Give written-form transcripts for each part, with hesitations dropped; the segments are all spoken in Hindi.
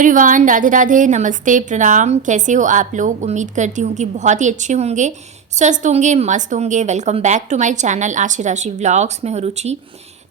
एवरीवन, राधे राधे, नमस्ते, प्रणाम। कैसे हो आप लोग? उम्मीद करती हूँ कि बहुत ही अच्छे होंगे, स्वस्थ होंगे, मस्त होंगे। Welcome back to my channel Ashi Rashi vlogs में हूँ रुचि।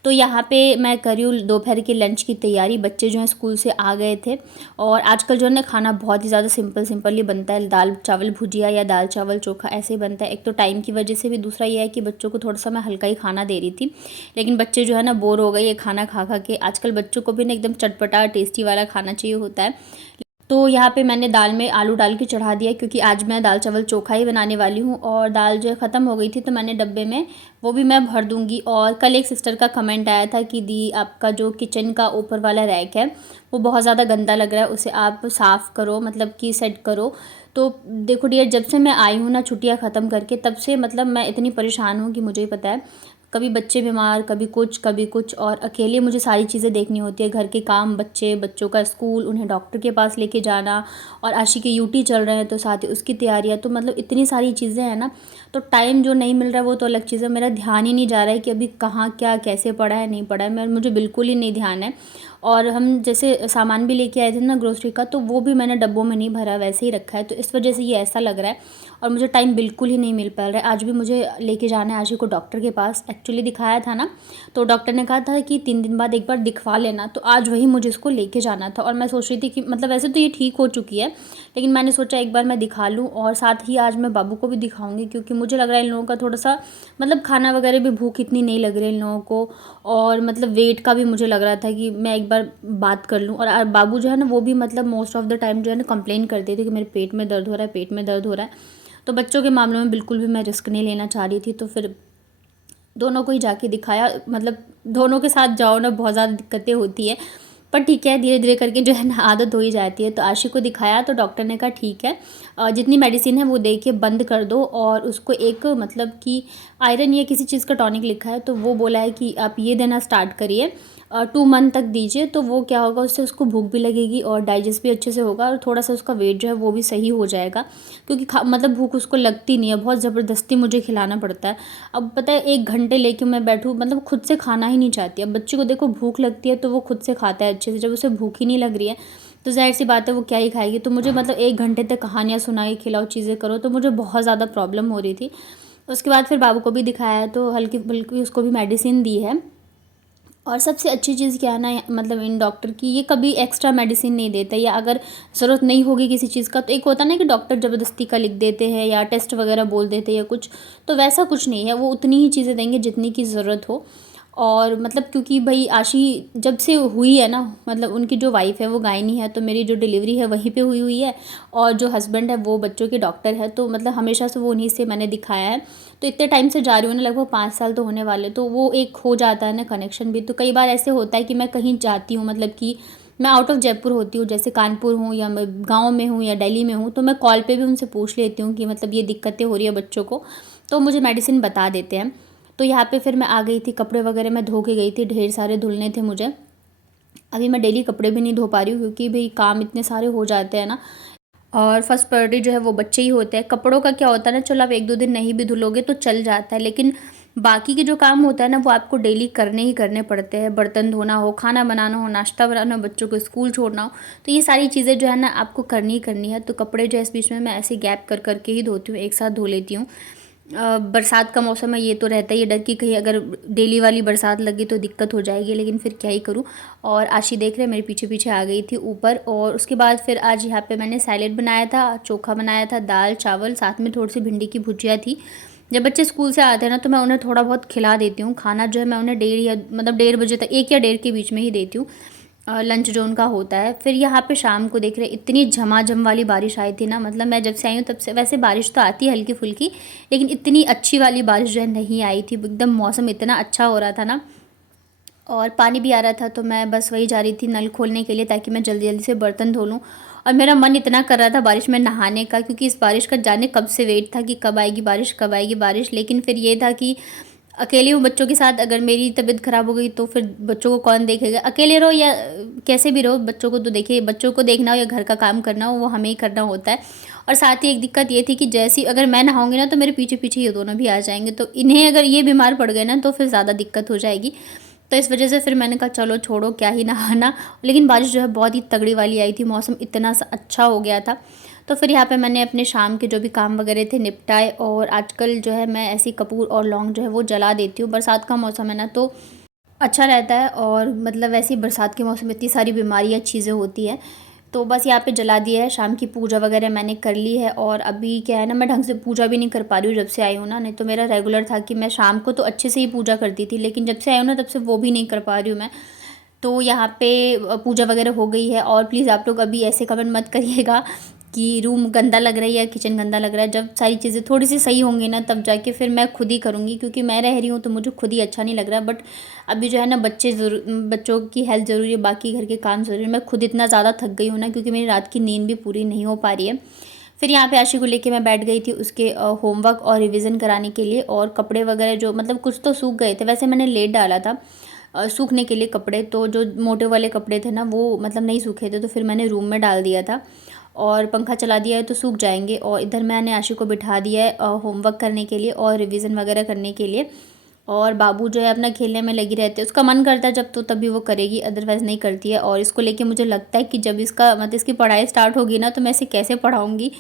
तो यहाँ पे मैं कर रही हूँ दोपहर के लंच की तैयारी। बच्चे जो हैं स्कूल से आ गए थे और आजकल जो है ना खाना बहुत ही ज़्यादा सिंपल ही बनता है। दाल चावल भुजिया या दाल चावल चोखा ऐसे ही बनता है। एक तो टाइम की वजह से भी, दूसरा ये है कि बच्चों को थोड़ा सा मैं हल्का ही खाना दे रही थी, लेकिन बच्चे जो है ना बोर हो गए ये खाना खा खा के। आजकल बच्चों को भी ना एकदम चटपटा टेस्टी वाला खाना चाहिए होता है। तो यहाँ पे मैंने दाल में आलू डाल के चढ़ा दिया, क्योंकि आज मैं दाल चावल चोखा ही बनाने वाली हूँ। और दाल जो है ख़त्म हो गई थी तो मैंने डब्बे में वो भी मैं भर दूँगी। और कल एक सिस्टर का कमेंट आया था कि दी, आपका जो किचन का ऊपर वाला रैक है वो बहुत ज़्यादा गंदा लग रहा है, उसे आप साफ़ करो, मतलब कि सेट करो। तो देखो डियर, जब से मैं आई हूँ ना छुट्टियाँ ख़त्म करके, तब से मतलब मैं इतनी परेशान हूँ कि मुझे ही पता है। कभी बच्चे बीमार, कभी कुछ, और अकेले मुझे सारी चीज़ें देखनी होती है। घर के काम, बच्चों का स्कूल, उन्हें डॉक्टर के पास लेके जाना, और आशी के यूटी चल रहे हैं तो साथ ही उसकी तैयारियाँ। तो मतलब इतनी सारी चीज़ें हैं ना, तो टाइम जो नहीं मिल रहा है वो तो अलग चीज़ है। मेरा ध्यान ही नहीं जा रहा है कि अभी कहाँ क्या कैसे पड़ा है, नहीं पड़ा है, मुझे बिल्कुल ही नहीं ध्यान है। और हम जैसे सामान भी लेके आए थे ना ग्रोसरी का, तो वो भी मैंने डब्बों में नहीं भरा, वैसे ही रखा है। तो इस वजह से ये ऐसा लग रहा है और मुझे टाइम बिल्कुल ही नहीं मिल पा रहा है। आज भी मुझे लेके जाना है आशी को डॉक्टर के पास। एक्चुअली दिखाया था ना, तो डॉक्टर ने कहा था कि 3 दिन बाद एक बार दिखवा लेना, तो आज वही मुझे इसको लेके जाना था। और मैं सोच रही थी कि मतलब वैसे तो ये ठीक हो चुकी है, लेकिन मैंने सोचा एक बार मैं दिखा लूँ। और साथ ही आज मैं बाबू को भी दिखाऊंगी, क्योंकि मुझे लग रहा है इन लोगों का थोड़ा सा मतलब खाना वगैरह भी, भूख इतनी नहीं लग रही है इन लोगों को। और मतलब वेट का भी मुझे लग रहा था कि मैं एक बार बात कर लूँ। और बाबू जो है ना वो भी मतलब मोस्ट ऑफ द टाइम जो है ना कंप्लेन करते थे कि मेरे पेट में दर्द हो रहा है, पेट में दर्द हो रहा है। तो बच्चों के मामलों में बिल्कुल भी मैं रिस्क नहीं लेना चाह रही थी, तो फिर दोनों को ही जाके दिखाया। मतलब दोनों के साथ जाओ ना, बहुत ज़्यादा दिक्कतें होती है, पर ठीक है, धीरे धीरे करके जो है ना आदत हो ही जाती है। तो आशी को दिखाया तो डॉक्टर ने कहा ठीक है, जितनी मेडिसिन है वो दे के बंद कर दो, और उसको एक मतलब कि आयरन या किसी चीज़ का टॉनिक लिखा है, तो वो बोला है कि आप ये देना स्टार्ट करिए, 2 मंथ तक दीजिए। तो वो क्या होगा, उससे उसको भूख भी लगेगी और डाइजेस्ट भी अच्छे से होगा, और थोड़ा सा उसका वेट जो है वो भी सही हो जाएगा। क्योंकि मतलब भूख उसको लगती नहीं है, बहुत ज़बरदस्ती मुझे खिलाना पड़ता है। अब पता है 1 घंटे लेके मैं बैठूँ, मतलब खुद से खाना ही नहीं चाहती। अब बच्चे को देखो भूख लगती है तो वो खुद से खाता है अच्छे से, जब उसे भूख ही नहीं लग रही है तो ज़ाहिर सी बात है वो क्या ही खाएगी। तो मुझे मतलब 1 घंटे तक कहानियाँ सुनाई, खिलाओ, चीज़ें करो, तो मुझे बहुत ज़्यादा प्रॉब्लम हो रही थी। उसके बाद फिर बाबू को भी दिखाया, तो हल्की फुल्की उसको भी मेडिसिन दी है। और सबसे अच्छी चीज़ क्या है ना, मतलब इन डॉक्टर की, ये कभी एक्स्ट्रा मेडिसिन नहीं देते, या अगर ज़रूरत नहीं होगी किसी चीज़ का, तो एक होता है ना कि डॉक्टर ज़बरदस्ती का लिख देते हैं या टेस्ट वगैरह बोल देते हैं या कुछ, तो वैसा कुछ नहीं है। वो उतनी ही चीज़ें देंगे जितनी की ज़रूरत हो। और मतलब क्योंकि भाई आशी जब से हुई है ना, मतलब उनकी जो वाइफ़ है वो गायनी है, तो मेरी जो डिलीवरी है वहीं पे हुई हुई है, और जो हस्बैंड है वो बच्चों के डॉक्टर है, तो मतलब हमेशा से वो उन्हीं से मैंने दिखाया है। तो इतने टाइम से जा रही हूँ ना, लगभग 5 साल तो होने वाले, तो वो एक हो जाता है ना कनेक्शन भी। तो कई बार ऐसे होता है कि मैं कहीं जाती हूँ, मतलब कि मैं आउट ऑफ जयपुर होती हूँ, जैसे कानपुर हूँ या मैं गाँव में हूँ या दिल्ली में हूँ, तो मैं कॉल पे भी उनसे पूछ लेती हूँ कि मतलब ये दिक्कतें हो रही है बच्चों को, तो मुझे मेडिसिन बता देते हैं। तो यहाँ पे फिर मैं आ गई थी, कपड़े वगैरह मैं धो के गई थी, ढेर सारे धुलने थे मुझे। अभी मैं डेली कपड़े भी नहीं धो पा रही हूँ, क्योंकि भाई काम इतने सारे हो जाते हैं ना, और फर्स्ट प्रायोरिटी जो है वो बच्चे ही होते हैं। कपड़ों का क्या होता है ना, चलो आप 1-2 दिन नहीं भी धुलोगे तो चल जाता है, लेकिन बाकी के जो काम होता है ना वो आपको डेली करने ही करने पड़ते हैं। बर्तन धोना हो, खाना बनाना हो, नाश्ता बनाना हो, बच्चों को स्कूल छोड़ना हो, तो ये सारी चीज़ें जो है ना आपको करनी ही करनी है। तो कपड़े जो है इस बीच में मैं ऐसे गैप कर करके ही धोती हूँ, एक साथ धो लेती हूँ। बरसात का मौसम है, ये तो रहता ही है डर कि कहीं अगर डेली वाली बरसात लगी तो दिक्कत हो जाएगी, लेकिन फिर क्या ही करूँ। और आशी देख रहे मेरे पीछे पीछे आ गई थी ऊपर। और उसके बाद फिर आज यहाँ पे मैंने सैलेड बनाया था, चोखा बनाया था, दाल चावल, साथ में थोड़ी सी भिंडी की भुजिया थी। जब बच्चे स्कूल से आते हैं ना तो मैं उन्हें थोड़ा बहुत खिला देती हूँ। खाना जो है मैं उन्हें 1:30 या मतलब 1:30 बजे तक, 1 या 1:30 के बीच में ही देती हूँ, लंच जो उनका होता है। फिर यहाँ पे शाम को देख रहे इतनी झमाझम वाली बारिश आई थी ना, मतलब मैं जब से आई हूँ तब से, वैसे बारिश तो आती है हल्की फुल्की, लेकिन इतनी अच्छी वाली बारिश जो है नहीं आई थी। एकदम मौसम इतना अच्छा हो रहा था ना, और पानी भी आ रहा था, तो मैं बस वही जा रही थी नल खोलने के लिए, ताकि मैं जल्दी जल्दी से बर्तन धो लूँ। और मेरा मन इतना कर रहा था बारिश में नहाने का, क्योंकि इस बारिश का जाने कब से वेट था कि कब आएगी बारिश, कब आएगी बारिश। लेकिन फिर ये था कि अकेली हूँ बच्चों के साथ, अगर मेरी तबीयत ख़राब हो गई तो फिर बच्चों को कौन देखेगा। अकेले रहो या कैसे भी रहो, बच्चों को तो देखिए, बच्चों को देखना हो या घर का काम करना हो वो हमें ही करना होता है। और साथ ही एक दिक्कत ये थी कि जैसी अगर मैं नहाऊंगी ना तो मेरे पीछे पीछे ये दोनों भी आ जाएंगे, तो इन्हें अगर ये बीमार पड़ गए ना तो फिर ज़्यादा दिक्कत हो जाएगी। तो इस वजह से फिर मैंने कहा चलो छोड़ो, क्या ही नहाना। लेकिन बारिश जो है बहुत ही तगड़ी वाली आई थी, मौसम इतना अच्छा हो गया था। तो फिर यहाँ पे मैंने अपने शाम के जो भी काम वगैरह थे निपटाए। और आजकल जो है मैं ऐसी कपूर और लौंग जो है वो जला देती हूँ। बरसात का मौसम है ना, तो अच्छा रहता है। और मतलब वैसे ही बरसात के मौसम में इतनी सारी बीमारियाँ चीज़ें होती हैं, तो बस यहाँ पे जला दिया है। शाम की पूजा वगैरह मैंने कर ली है। और अभी क्या है ना, मैं ढंग से पूजा भी नहीं कर पा रही हूँ जब से आई हूँ ना। नहीं तो मेरा रेगुलर था कि मैं शाम को तो अच्छे से ही पूजा करती थी, लेकिन जब से आई हूँ ना तब से वो भी नहीं कर पा रही हूँ मैं। तो यहाँ पे पूजा वगैरह हो गई है। और प्लीज़ आप लोग अभी ऐसे कमेंट मत करिएगा कि रूम गंदा लग रहा है या किचन गंदा लग रहा है। जब सारी चीज़ें थोड़ी सी सही होंगी ना, तब जाके फिर मैं खुद ही करूँगी, क्योंकि मैं रह रही हूँ तो मुझे खुद ही अच्छा नहीं लग रहा है। बट अभी जो है ना, बच्चों की हेल्थ ज़रूरी है, बाकी घर के काम ज़रूरी है। मैं खुद इतना ज़्यादा थक गई हूँ ना, क्योंकि मेरी रात की नींद भी पूरी नहीं हो पा रही है। फिर यहाँ पे आशी को लेके मैं बैठ गई थी उसके होमवर्क और रिवीजन कराने के लिए। और कपड़े वगैरह जो मतलब कुछ तो सूख गए थे, वैसे मैंने लेट डाला था सूखने के लिए कपड़े। तो जो मोटे वाले कपड़े थे ना, वो मतलब नहीं सूखे थे, तो फिर मैंने रूम में डाल दिया था और पंखा चला दिया है तो सूख जाएंगे। और इधर मैंने आशी को बिठा दिया है होमवर्क करने के लिए और रिवीजन वगैरह करने के लिए। और बाबू जो है अपना खेलने में लगी रहती है, उसका मन करता है जब तो तभी वो करेगी, अदरवाइज़ नहीं करती है। और इसको लेके मुझे लगता है कि जब इसका मतलब इसकी पढ़ाई स्टार्ट होगी ना, तो मैं इसे कैसे पढ़ाऊँगी,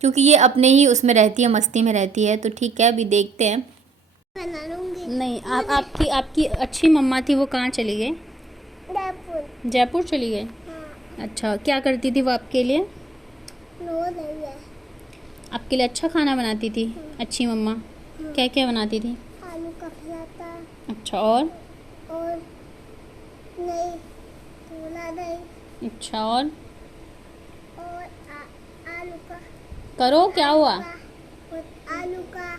क्योंकि ये अपने ही उसमें रहती है, मस्ती में रहती है। तो ठीक है, अभी देखते हैं। नहीं, आपकी आपकी अच्छी मम्मा थी, वो कहाँ चली गई? जयपुर। जयपुर चली गई? हाँ। अच्छा, क्या करती थी वो आपके लिए? आपके लिए अच्छा खाना बनाती थी? अच्छी मम्मा क्या क्या बनाती थी? आलू का पराठा। अच्छा, और नहीं, छोला दही। अच्छा, और आलू का। करो, क्या हुआ? आलू का।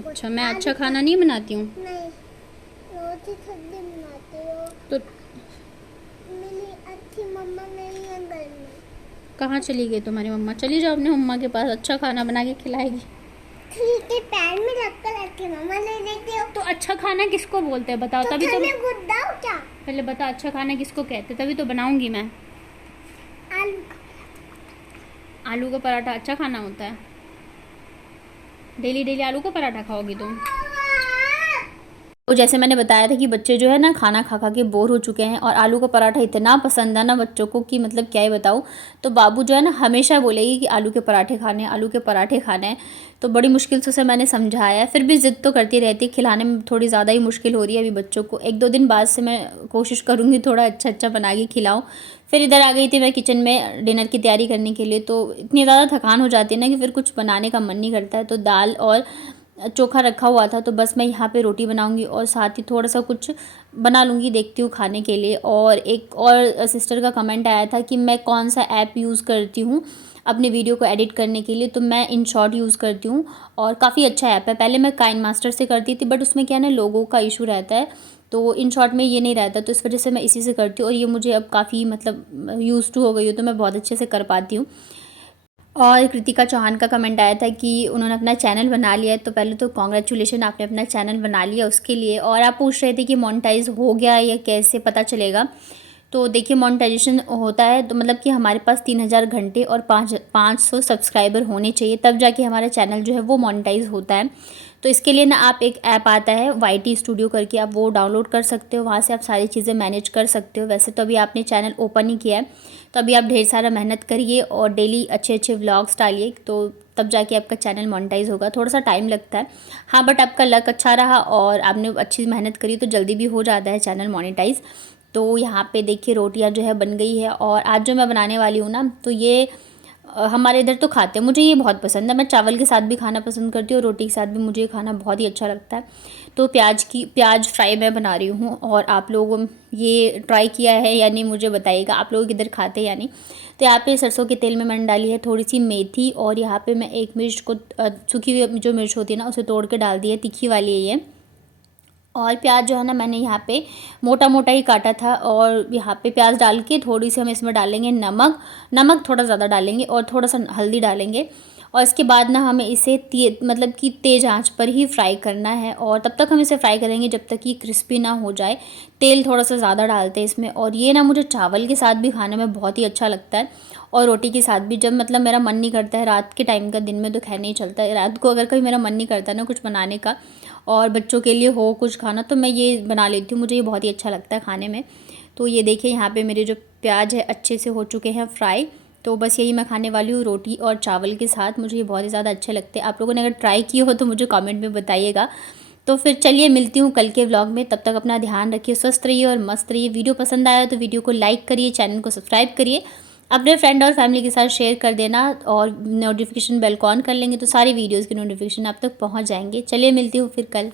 अच्छा, मैं अच्छा खाना नहीं बनाती हूँ? नहीं, रोटी सब्जी बनाती हो तो मेरी अच्छी मम्मा नहीं है घर में। कहाँ चली गई तुम्हारी मम्मा? चली जाओ अपने मम्मा के पास, अच्छा खाना बना के खिलाएगी। ठीक है, पैर में रखकर रखी मम्मा नहीं देखती हो। तो अच्छा खाना किसको बोलते हैं बताओ? तभी तो गुड्डा हो क्या? पहले बता, अच्छा खाना किसको कहते हैं, तभी तो बनाऊंगी मैं। आलू का पराठा अच्छा खाना होता है? डेली डेली आलू का पराठा खाओगी तुम? तो जैसे मैंने बताया था कि बच्चे जो है ना, खाना खा खा के बोर हो चुके हैं। और आलू का पराठा इतना पसंद है ना बच्चों को कि मतलब क्या ही बताऊँ। तो बाबू जो है ना, हमेशा बोलेगी कि आलू के पराठे खाने हैं, आलू के पराठे खाने हैं। तो बड़ी मुश्किल से उसे मैंने समझाया है, फिर भी ज़िद तो करती रहती है। खिलाने में थोड़ी ज़्यादा ही मुश्किल हो रही है अभी बच्चों को। 1-2 दिन बाद से मैं कोशिश करूँगी थोड़ा अच्छा अच्छा बना के खिलाऊँ। फिर इधर आ गई थी मैं किचन में डिनर की तैयारी करने के लिए। तो इतनी ज़्यादा थकान हो जाती है ना कि फिर कुछ बनाने का मन नहीं करता है। तो दाल और चोखा रखा हुआ था, तो बस मैं यहाँ पे रोटी बनाऊंगी और साथ ही थोड़ा सा कुछ बना लूँगी, देखती हूँ खाने के लिए। और एक और सिस्टर का कमेंट आया था कि मैं कौन सा ऐप यूज़ करती हूँ अपने वीडियो को एडिट करने के लिए। तो मैं InShot यूज़ करती हूँ और काफ़ी अच्छा ऐप है। पहले मैं काइनमास्टर से करती थी, बट उसमें क्या है ना, लोगों का इशू रहता है, तो InShot में ये नहीं रहता। तो इस वजह से मैं इसी से करती हूँ और ये मुझे अब काफ़ी मतलब यूज़ टू हो गई हूँ, तो मैं बहुत अच्छे से कर पाती हूँ। और कृतिका चौहान का कमेंट आया था कि उन्होंने अपना चैनल बना लिया है। तो पहले तो कॉन्ग्रेचुलेशन, आपने अपना चैनल बना लिया उसके लिए। और आप पूछ रहे थे कि मोनेटाइज हो गया या कैसे पता चलेगा। तो देखिए, मोनेटाइजेशन होता है तो मतलब कि हमारे पास 3000 घंटे और 500 सब्सक्राइबर होने चाहिए, तब जाके हमारा चैनल जो है वो मोनेटाइज होता है। तो इसके लिए ना, आप एक ऐप आता है YT स्टूडियो करके, आप वो डाउनलोड कर सकते हो। वहाँ से आप सारी चीज़ें मैनेज कर सकते हो। वैसे तो अभी आपने चैनल ओपन ही किया है, तो अभी आप ढेर सारा मेहनत करिए और डेली अच्छे अच्छे व्लॉग्स डालिए, तो तब जाके आपका चैनल मोनेटाइज होगा। थोड़ा सा टाइम लगता है, हाँ, बट आपका लक अच्छा रहा और आपने अच्छी मेहनत करी तो जल्दी भी हो जाता है चैनल मोनेटाइज। तो यहाँ पे देखिए रोटियाँ जो है बन गई है। और आज जो मैं बनाने वाली हूँ ना, तो ये हमारे इधर तो खाते हैं, मुझे ये बहुत पसंद है। मैं चावल के साथ भी खाना पसंद करती हूँ और रोटी के साथ भी मुझे खाना बहुत ही अच्छा लगता है। तो प्याज फ्राई मैं बना रही हूँ। और आप लोग ये ट्राई किया है या नहीं मुझे बताइएगा, आप लोग इधर खाते हैं या नहीं। तो यहाँ पे सरसों के तेल में मैंने डाली है थोड़ी सी मेथी, और यहाँ पे मैं एक मिर्च को सूखी हुई जो मिर्च होती है ना, उसे तोड़ के डाल दी है, तीखी वाली है ये। और प्याज जो है ना, मैंने यहाँ पे मोटा मोटा ही काटा था। और यहाँ पे प्याज डाल के थोड़ी सी हम इसमें डालेंगे नमक थोड़ा ज़्यादा डालेंगे और थोड़ा सा हल्दी डालेंगे। और इसके बाद ना हमें इसे मतलब कि तेज़ आंच पर ही फ्राई करना है, और तब तक हम इसे फ्राई करेंगे जब तक कि क्रिस्पी ना हो जाए। तेल थोड़ा सा ज़्यादा डालते हैं इसमें, और ये ना मुझे चावल के साथ भी खाने में बहुत ही अच्छा लगता है और रोटी के साथ भी। जब मतलब मेरा मन नहीं करता है रात के टाइम का, दिन में तो खैर नहीं चलता है, रात को अगर कभी मेरा मन नहीं करता ना कुछ बनाने का और बच्चों के लिए हो कुछ खाना, तो मैं ये बना लेती हूँ। मुझे ये बहुत ही अच्छा लगता है खाने में। तो ये देखिए यहाँ पे मेरे जो प्याज है अच्छे से हो चुके हैं फ्राई। तो बस यही मैं खाने वाली हूँ रोटी और चावल के साथ। मुझे ये बहुत ही ज़्यादा अच्छे लगते हैं। आप लोगों ने अगर ट्राई किए हो तो मुझे कमेंट में बताइएगा। तो फिर चलिए मिलती हूँ कल के व्लॉग में। तब तक अपना ध्यान रखिए, स्वस्थ रहिए और मस्त रहिए। वीडियो पसंद आया तो वीडियो को लाइक करिए, चैनल को सब्सक्राइब करिए, अपने फ्रेंड और फैमिली के साथ शेयर कर देना, और नोटिफिकेशन बेल को ऑन कर लेंगे तो सारी वीडियोज़ की नोटिफिकेशन आप तक पहुँच जाएंगे। चलिए मिलती हूँ फिर कल।